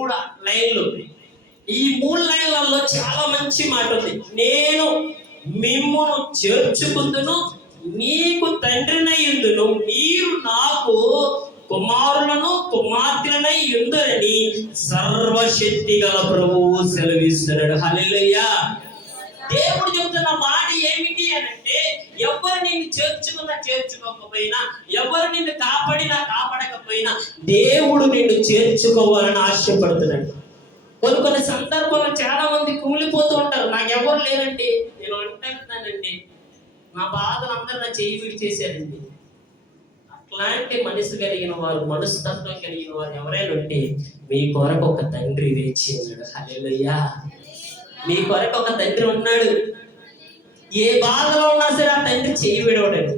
మూడు లైన్లు. ఈ 3 లైన్లలో చాలా మంచి మాట ఉంది. నేను మిమ్మును చేర్చుకుందును, మీకు తండ్రినై యుందును, మీరు నాకు కుమారులను కుమార్తెలనై యుందురని సర్వశక్తి గల ప్రభువు సెలవిస్తున్నాడు. హల్లెలూయా. దేవుడు చెప్తున్న మాట ఏమిటి అనంటే, ఎవరు నిన్ను చేర్చుకోకపోయినా, ఎవరు నిన్ను కాపాడకపోయినా దేవుడు నిన్ను చేర్చుకోవాలని ఆశపడుతున్నాడు. కొన్ని సందర్భాల్లో చాలా మంది కుమిలిపోతూ ఉంటారు. నాకు ఎవరు లేరండి, నేను అంటానండి, నా బాధలు అందరూ నా చెయ్యి విడిచేశారండి. అట్లాంటి మనసు కలిగిన వారు, మనస్తత్వం కలిగిన వారు ఎవరైనా ఉంటే మీ కొరకు ఒక తండ్రి వేచి ఉన్నాడు. హల్లెలూయా. మీ కొరకు ఒక తండ్రి ఉన్నాడు. ఏ బాధలో ఉన్నా సరే ఆ తండ్రి చెయ్యి విడవడండి.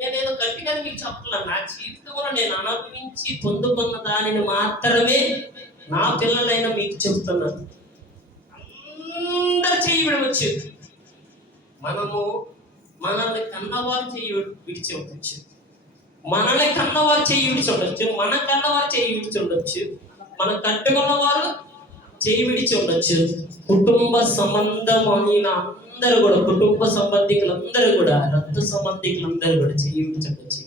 నేనేదో గట్టిగా మీకు చెప్పలేను. నా జీవితంలో నేను అనుభవించి పొందుకున్న దానిని మాత్రమే నా పిల్లలైనా మీకు చెప్తున్నాను. అందరు చెయ్యి విడవచ్చు. మనల్ని కన్నవారు చెయ్యి విడిచి ఉండొచ్చు, మనల్ని కన్నవారు చెయ్యి విడిచి ఉండొచ్చు, మన కన్నవారు చెయ్యి విడిచి ఉండొచ్చు, మన కట్టుకున్న వారు చెయ్యి విడిచి ఉండొచ్చు. కుటుంబ సంబంధమైన అందరూ కూడా, కుటుంబ సంబంధికులందరూ కూడా, రక్త సంబంధికులందరూ కూడా చెయ్యి విడిచి ఉండొచ్చు.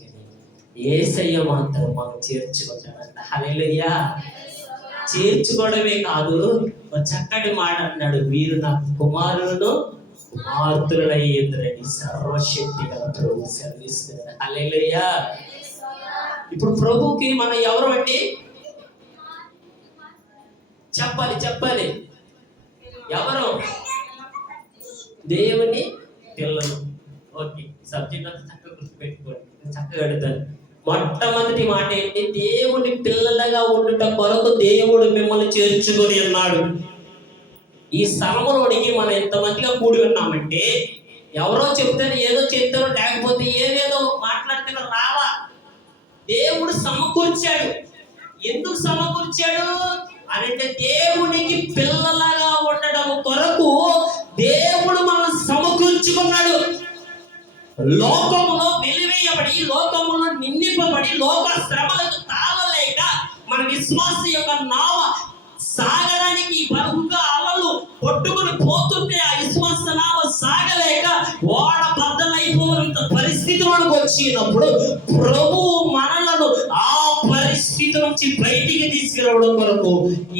యేసయ్య మాత్రం మనం చేర్చుకుంటాడంట. హల్లెలూయా. చేర్చుకోవడమే కాదు, ఒక చక్కటి మాట అన్నాడు, మీరు నా కుమారులను కుమార్తెలనై యుందురని సర్వశక్తి గల ప్రభువు సెలవిస్తున్నాడు. హల్లెలూయా. ఇప్పుడు ప్రభువుకి మనం ఎవరు అండి? చెప్పాలి. ఎవరు? దేవుని పిల్లలు. ఓకే, సబ్జెక్ట్ అంతా చక్కగా గుర్తుపెట్టుకోండి, చక్కగా అడుగుతాను. మొట్టమొదటి మాట ఏంటి? దేవుని పిల్లలుగా ఉండుట కొరకు దేవుడు మిమ్మల్ని చేర్చుకొని ఉన్నాడు. ఈ స్థలములోనికి మనం ఎంతమందిగా కూడి ఉన్నామంటే, ఎవరో చెప్తారు, ఏదో చెప్తారో, లేకపోతే ఏదేదో మాట్లాడితే రావా. దేవుడు సమకూర్చాడు. ఎందుకు సమకూర్చాడు అంటే, దేవునికి పిల్లలుగా ఉండడం కొరకు దేవుడు మనం సమకూర్చుకున్నాడు. లోకములో వెలివేయబడి, లోకములో నిందింపబడి, లోక శ్రమలకు తాళలేక మన విశ్వాస యొక్క నావ సాగడానికి బరువుగా అలలు కొట్టుకుని పోతుంటే, ఆ విశ్వాస నావ సాగలేక ఓడ బద్దలైపోయినంత పరిస్థితిలోకి వచ్చినప్పుడు ప్రభువు మనలను ఆ పరిస్థితి నుంచి బయటికి తీసుకురావడం కొరకు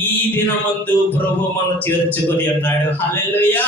ఈ దినమందు ప్రభు మనం చేర్చుకొని అన్నాడు. హల్లెలూయా.